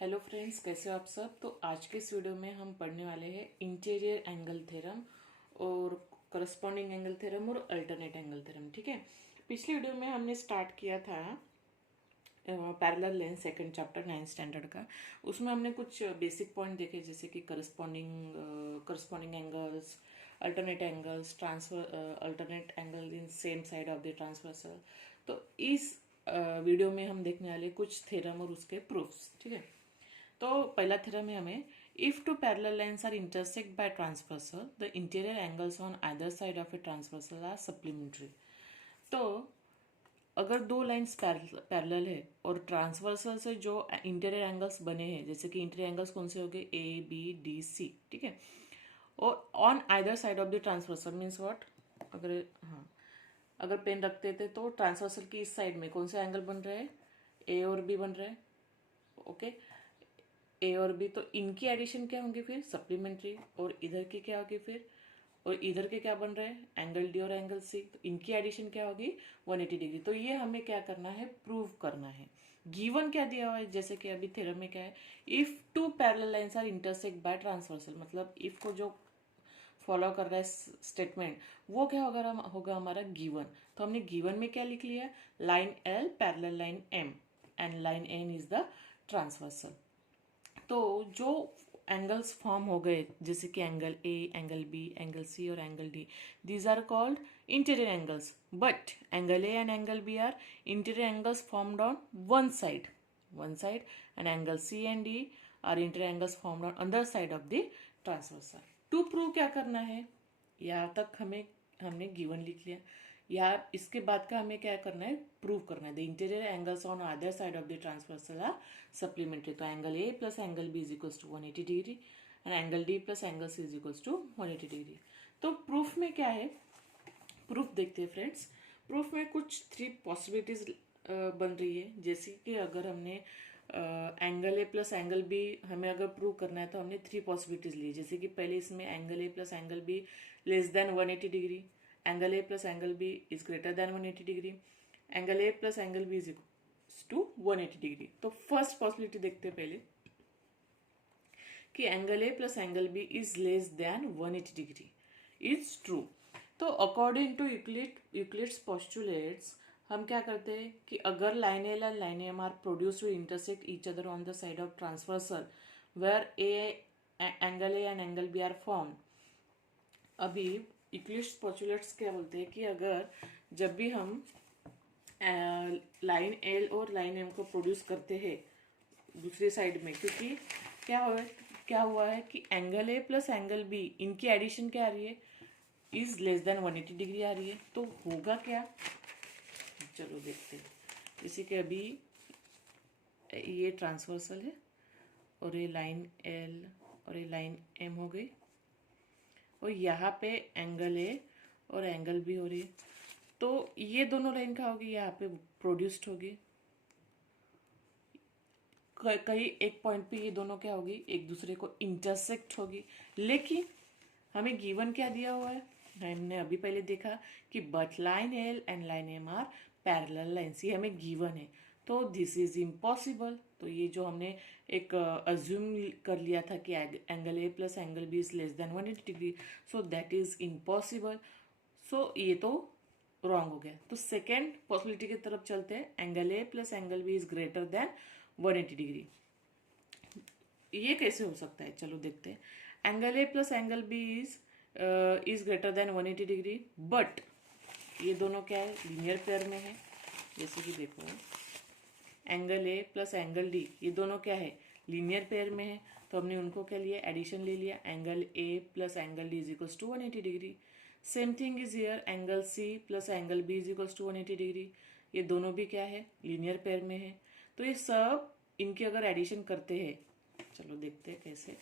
Hello friends, कैसे हो आप सब। तो आज के इस वीडियो में हम पढ़ने वाले हैं इंटीरियर एंगल थ्योरम और करस्पॉन्डिंग एंगल थ्योरम और अल्टरनेट एंगल थ्योरम। ठीक है, पिछले वीडियो में हमने स्टार्ट किया था parallel lens second chapter 9th standard का। उसमें हमने कुछ बेसिक पॉइंट देखे, जैसे कि corresponding angles, alternate angles, transfer alternate angle in same side of the transversal. तो इस वीडियो में हम देखने वाले कुछ थ्योरम और उसके प्रूफ्स। ठीक है, तो पहला थ्योरम है हमें, if two parallel lines are intersect by transversal the interior angles on either side of a transversal are supplementary. तो अगर दो लाइन्स पैरेलल है और ट्रांसवर्सल से जो इंटीरियर एंगल्स बने हैं, जैसे कि इंटीरियर एंगल्स कौन से हो गए, ए बी डी सी। ठीक है, और on either side of the transversal means what, अगर हाँ अगर पेन रखते थे तो ट्रांसवर्सल की इस साइड में कौन से एंगल बन रहे हैं, ए और बी बन रहे हैं। ओके, ए और बी, तो इनकी एडिशन क्या होंगे फिर, सप्लीमेंट्री। और इधर की क्या होगी फिर, और इधर के क्या बन रहे हैं, एंगल डी और एंगल सी, तो इनकी एडिशन क्या होगी, 180 डिग्री। तो ये हमें क्या करना है, प्रूव करना है। गिवन क्या दिया हुआ है, जैसे कि अभी थ्योरम में क्या है, if two parallel lines are intersect by transversal, मतलब इफ को जो फॉलो कर रहा है स्टेटमेंट, वो क्या होगा हमारा गिवन। तो हमने गिवन में क्या लिख लिया, line L parallel line M and line N is the transversal. तो जो एंगल्स फॉर्म हो गए, जैसे कि angle A, angle B, angle C और angle D, these are called interior angles. But angle A and angle B are interior angles formed on one side and angle C and D are interior angles formed on other side of the transversal. To prove क्या करना है, यहाँ तक हमने given लिख लिया। या इसके बाद का हमें क्या करना है, प्रूव करना है। The interior angles on other side of the transversal are supplementary. तो angle A plus angle B is equals to 180 degree and angle D plus angle C is equals to 180 degree. तो proof में क्या है, proof देखते हैं friends. Proof में कुछ 3 possibilities बन रही है। जैसे कि अगर हमने angle A plus angle B हमें अगर प्रूव करना है, तो हमने 3 पॉसिबिलिटीज ली। जैसे कि पहले इसमें angle A plus angle B less than 180 degree, angle A plus angle B is greater than 180 degree, angle A plus angle B is equals to 180 degree. तो फर्स्ट पॉसिबिलिटी देखते हैं पहले, कि angle A plus angle B is less than 180 degree is true. तो according to Euclid's postulates, हम क्या करते हैं कि अगर line L and line M are produce two intersect each other on the side of transversal where angle A and angle B are form. अभी Euclid's postulates क्या बोलते हैं कि अगर जब भी हम लाइन एल और लाइन एम को प्रोड्यूस करते हैं दूसरी साइड में, क्योंकि क्या हुआ है कि angle A plus angle B इनकी एडिशन क्या आ रही है, इज लेस देन 180 डिग्री आ रही है। तो होगा क्या, चलो देखते हैं। जैसे कि अभी ये ट्रांसवर्सल है और ये लाइन एल और ये लाइन एम हो गई, और यहाँ पे एंगल ए और एंगल बी हो रही है। तो ये दोनों लाइन क्या होगी, यहाँ पे प्रोड्यूस्ड होगी। कहीं एक पॉइंट पे ये दोनों क्या होगी, एक दूसरे को इंटरसेक्ट होगी। लेकिन हमें गिवन क्या दिया हुआ है, हमने अभी पहले देखा कि but line L and line M are parallel lines, ये हमें गिवन है। तो दिस इज इम्पॉसिबल। तो ये जो हमने एक अज्यूम कर लिया था कि angle A plus angle B is less than 180 degree, so that is impossible. So ये तो रॉन्ग हो गया। तो सेकेंड पॉसिबिलिटी की तरफ चलते हैं, angle A plus angle B is greater than 180 degree. ये कैसे हो सकता है, चलो देखते हैं। Angle A plus angle B is greater than 180 degree, but ये दोनों क्या है, लीनियर पेयर में है। जैसे कि देखो, angle A plus angle D ये दोनों क्या है, लीनियर पेयर में है। तो हमने उनको क्या लिया, एडिशन ले लिया, angle A plus angle D is equals to 180 degree. Same thing is here, angle C plus angle B is equals to 180 degree. ये दोनों भी क्या है, लीनियर पेयर में है। तो ये सब इनकी अगर एडिशन करते हैं, चलो देखते हैं कैसे।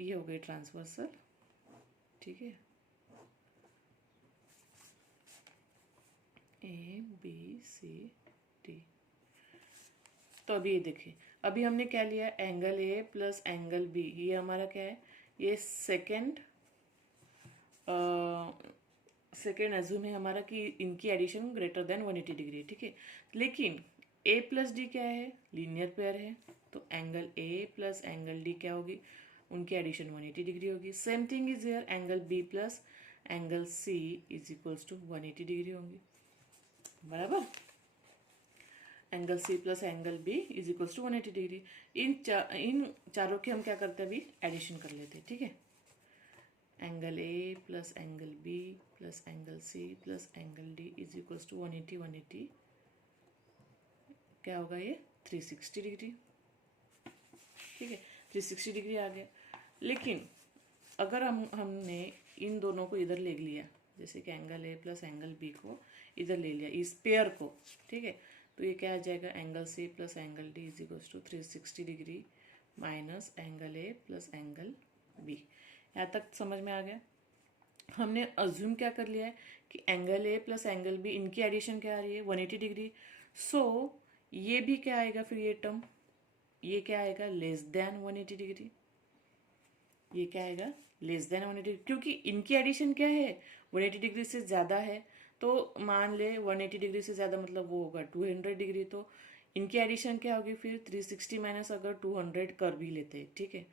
ये हो गई ट्रांसवर्सल, ठीक है, ए बी सी डी। तो अभी ये देखिए, अभी हमने क्या लिया, angle A plus angle B, ये हमारा क्या है, ये सेकेंड अज्यूम है हमारा कि इनकी एडिशन ग्रेटर देन 180 डिग्री। ठीक है, लेकिन ए प्लस डी क्या है, लीनियर पेयर है, तो angle A plus angle D क्या होगी, उनकी एडिशन 180 डिग्री होगी। Same thing is here, angle B plus angle C is equals to 180 degree होंगी, बराबर। Angle C plus angle B is equals to 180 degree. इन चारों की हम क्या करते हैं, अभी एडिशन कर लेते हैं, ठीक है। Angle A plus angle B plus angle C plus angle D is equals to 180 क्या होगा, ये 360 डिग्री, ठीक है। 360 डिग्री आ गया। लेकिन अगर हमने इन दोनों को इधर ले लिया, जैसे कि angle A plus angle B को इधर ले लिया, इस पेयर को, ठीक है, तो ये क्या आ जाएगा, angle C plus angle D is equals to 360 degree minus angle A plus angle B. यहाँ तक समझ में आ गया। हमने अज्यूम क्या कर लिया है कि angle A plus angle B, इनकी एडिशन क्या आ रही है, 180 डिग्री। सो ये भी क्या आएगा फिर, ये टर्म, ये क्या आएगा, लेस देन 180 डिग्री। ये क्या आएगा, लेस देन 180 डिग्री, क्योंकि इनकी एडिशन क्या है, 180 डिग्री से ज़्यादा है। तो मान ले 180 डिग्री से ज़्यादा मतलब वो होगा 200 डिग्री, तो इनकी एडिशन क्या होगी फिर 360 माइनस अगर 200 कर भी लेते हैं, ठीक है,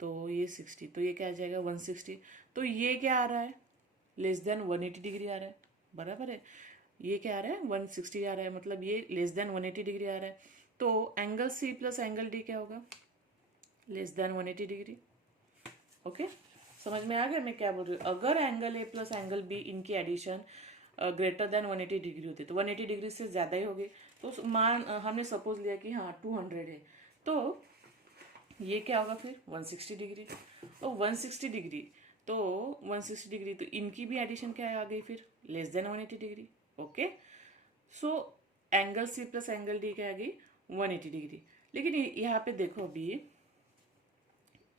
तो ये 60, तो ये क्या आ जाएगा 160। तो ये क्या आ रहा है, लेस देन 180 डिग्री आ रहा है, बराबर है। ये क्या आ रहा है, 160 आ रहा है, मतलब ये लेस देन 180 डिग्री आ रहा है। तो angle C plus angle D क्या होगा, लेस देन 180 डिग्री। ओके, समझ में आ गया मैं क्या बोल रही हूँ। अगर angle A plus angle B, इनकी एडिशन ग्रेटर देन 180 डिग्री होती है, तो 180 डिग्री से ज़्यादा ही होगी। तो हमने सपोज लिया कि हाँ 200 है, तो ये क्या होगा फिर 160 डिग्री। तो 160 डिग्री, तो 160 डिग्री, तो इनकी भी एडिशन क्या आ गई फिर, less than 180 degree. Okay, so angle C plus angle D क्या आ गई, 180 डिग्री। लेकिन यहाँ पे देखो, अभी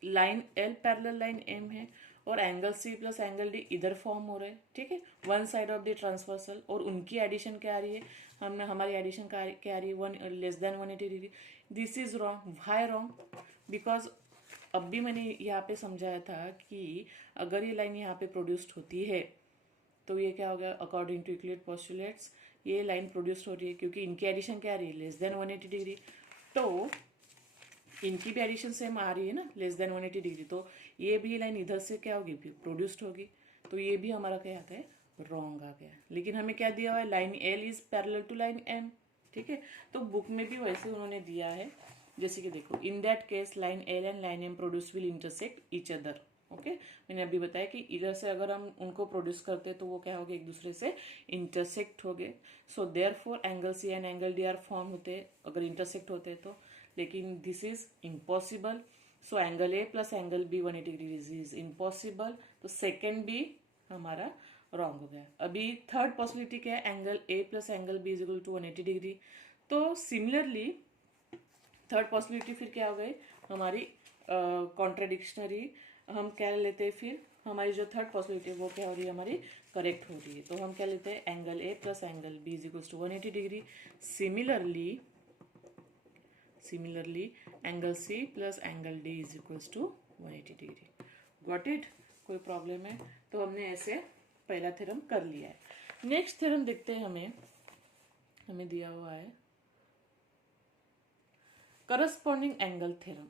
line L parallel line M है और angle C plus angle D इधर फॉर्म हो रहे हैं, ठीक है, one side of the transversal, और उनकी एडिशन क्या आ रही है, हमारी एडिशन क्या आ रही है, one less than 180 degree. This is wrong. Why wrong, because अब भी मैंने यहाँ पे समझाया था कि अगर ये लाइन यहाँ पे प्रोड्यूस्ड होती है तो ये क्या होगा, अकॉर्डिंग टू यूक्लिड पोस्टुलेट्स ये लाइन प्रोड्यूस्ड हो रही है, क्योंकि इनकी एडिशन क्या आ रही है, लेस देन 180 डिग्री। तो इनकी भी एडिशन सेम आ रही है ना, लेस देन 180 डिग्री, तो ये भी लाइन इधर से क्या होगी, प्रोड्यूस्ड होगी। तो ये भी हमारा क्या आता है, रॉन्ग आ गया। लेकिन हमें क्या दिया हुआ है, line L is parallel to line M, ठीक है। तो बुक में भी वैसे उन्होंने दिया है, जैसे कि देखो, in that case line L and line M produce will intersect each other. Okay, मैंने अभी बताया कि इधर से अगर हम उनको प्रोड्यूस करते तो वो क्या हो गए, एक दूसरे से इंटरसेक्ट हो गए। So therefore angle C and angle D are form होते अगर इंटरसेक्ट होते तो, लेकिन this is impossible. So angle A plus angle B 180 degree is impossible. तो सेकेंड भी हमारा रॉन्ग हो गया। अभी थर्ड पॉसिबिलिटी क्या है, angle A plus angle B is equal to 180 degree. तो सिमिलरली थर्ड पॉसिबिलिटी फिर क्या हो गई हमारी, कॉन्ट्राडिक्शनरी हम क्या लेते हैं फिर, हमारी जो थर्ड पॉसिबिलिटी है वो क्या हो रही है, हमारी करेक्ट हो रही है। तो हम क्या लेते हैं, angle A plus angle B is equal to 180 degree. Similarly angle C plus angle D is equals to 180 degree. Got it, कोई प्रॉब्लम है? तो हमने ऐसे पहला थ्योरम कर लिया है। नेक्स्ट थ्योरम देखते हैं, हमें दिया हुआ है corresponding angle theorem.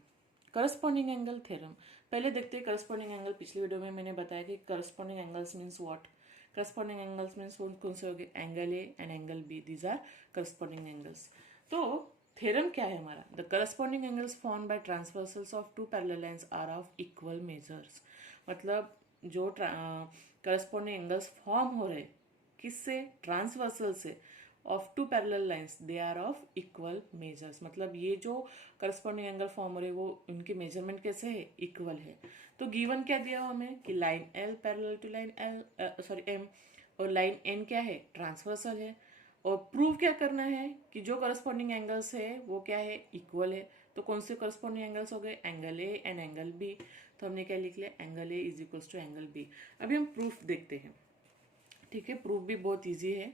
Corresponding angle theorem पहले देखते हैं। करस्पॉन्डिंग एंगल पिछले वीडियो में मैंने बताया कि corresponding angles means what. Corresponding angles means कौन से हो गए, angle A and angle B, these are corresponding angles. तो थ्योरम क्या है हमारा, the corresponding angles formed by transversals of two parallel lines are of equal measures. मतलब जो करस्पॉन्डिंग एंगल्स फॉर्म हो रहे किससे, ट्रांसवर्सल से, of two parallel lines they are of equal measures. मतलब ये जो करस्पॉन्डिंग एंगल फॉर्म हो रहे वो उनके मेजरमेंट कैसे है, इक्वल है। तो गिवन क्या दिया हमें कि line L parallel to line M, और लाइन एन क्या है, ट्रांसवर्सल है। और प्रूव क्या करना है कि जो करस्पॉन्डिंग एंगल्स है वो क्या है, इक्वल है। तो कौन से करस्पॉन्डिंग एंगल्स हो गए, angle A and angle B. तो हमने क्या लिख लिया, angle A is equals to angle B. अभी हम प्रूफ देखते हैं, ठीक है। प्रूफ भी बहुत ईजी है,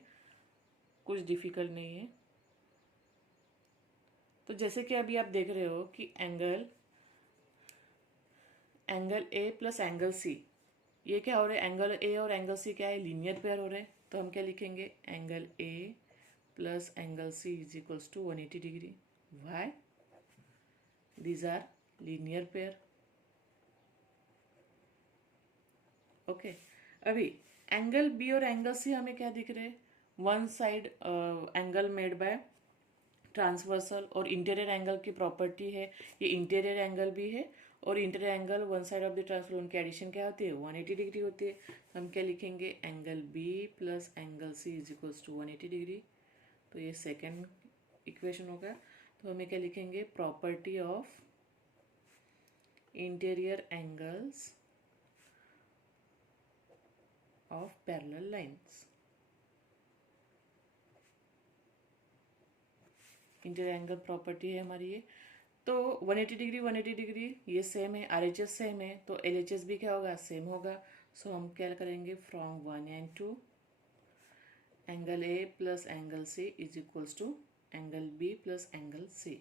कुछ डिफिकल्ट नहीं है। तो जैसे कि अभी आप देख रहे हो कि angle A plus angle C, ये क्या हो रहा है, एंगल ए और एंगल सी क्या है, लीनियर पेयर हो रहे हैं। तो हम क्या लिखेंगे, angle A plus angle C is equals to 180 degree. Why? These are linear pair. Okay अभी एंगल बी और एंगल सी हमें क्या दिख रहे हैं? One side angle made by transversal, और इंटीरियर एंगल की प्रॉपर्टी है ये इंटीरियर एंगल भी है और interior angle one side of the transversal, उनकी एडिशन क्या होती है? 180 डिग्री होती है। हम क्या लिखेंगे? Angle B plus angle C is equals to 180 degree. तो ये सेकेंड इक्वेशन होगा। तो हमें क्या लिखेंगे? Property of interior angles of parallel lines. Interior angle property है हमारी ये। तो 180 डिग्री 180 डिग्री ये सेम है, RHS सेम है, तो LHS भी क्या होगा? सेम होगा। सो हम क्या करेंगे? From 1 and 2 angle A plus angle C is equals to angle B plus angle C।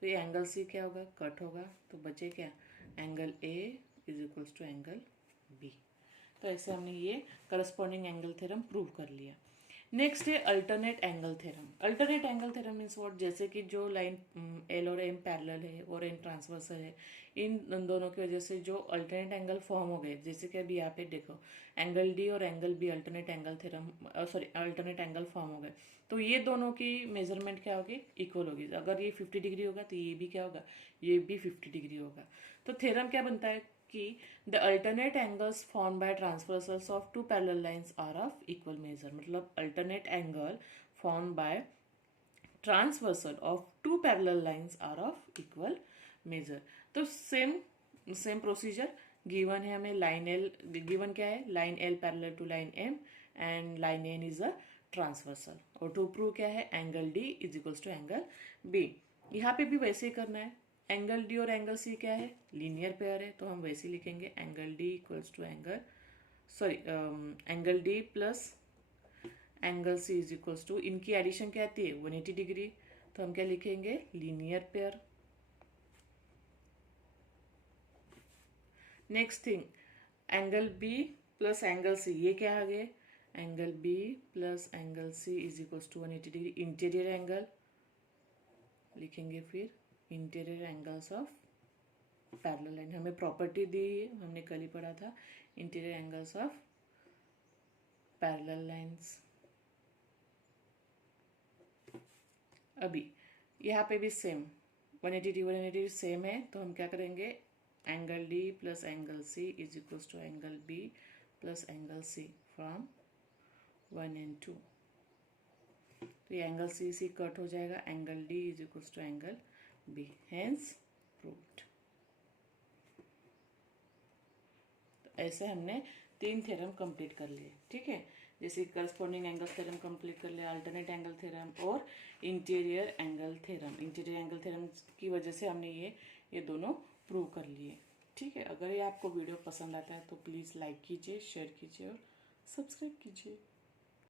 तो ये एंगल C क्या होगा? कट होगा। तो बचे क्या? Angle A is equals to angle B। तो ऐसे हमने ये करस्पॉन्डिंग एंगल थ्योरम प्रूव कर लिया। नेक्स्ट है alternate angle theorem. Alternate angle theorem means what? जैसे कि जो लाइन एल और एम पैरेलल है और एन ट्रांसवर्सल है, इन दोनों की वजह से जो अल्टरनेट एंगल फॉर्म हो गए, जैसे कि अभी यहाँ पे देखो एंगल डी और angle B alternate angle theorem alternate angle form हो गए, तो ये दोनों की मेजरमेंट क्या होगी? इक्वल होगी। अगर ये 50 डिग्री होगा तो ये भी क्या होगा? ये भी 50 डिग्री होगा। तो थ्योरम क्या बनता है कि the alternate angles form by transversals of two parallel lines are of equal measure. मतलब alternate angle form by transversal of two parallel lines are of equal measure. तो सेम प्रोसीजर गिवन है हमें। Line L given क्या है? Line L parallel to line M and line N is a transversal. और to prove क्या है? Angle D is equals to angle B. यहाँ पे भी वैसे ही करना है। एंगल डी और एंगल सी क्या है? लीनियर पेयर है, तो हम वैसे ही लिखेंगे angle D equals to angle D plus angle C is equals to, इनकी एडिशन क्या आती है? 180 डिग्री। तो हम क्या लिखेंगे? Linear pair. Next thing angle B plus angle C, ये क्या आ गए? Angle B plus angle C is equals to 180 degree. Interior angle लिखेंगे, फिर interior angles of parallel line. हमें प्रॉपर्टी दी है, हमने कल ही पढ़ा था, interior angles of parallel lines. अभी यहाँ पे भी सेम 180 सेम है, तो हम क्या करेंगे? Angle D plus angle C is equals to angle B plus angle C from 1 and 2। तो ये एंगल सी सी कट हो जाएगा, angle D is equals to angle B, hence proved. तो ऐसे हमने 3 थ्योरम कंप्लीट कर लिए। ठीक है, जैसे करस्पॉन्डिंग एंगल थ्योरम कंप्लीट कर लिया, अल्टरनेट एंगल थ्योरम और interior angle theorem. Interior angle theorem की वजह से हमने ये दोनों प्रूव कर लिए। ठीक है, अगर ये आपको वीडियो पसंद आता है तो प्लीज़ लाइक कीजिए, शेयर कीजिए और सब्सक्राइब कीजिए।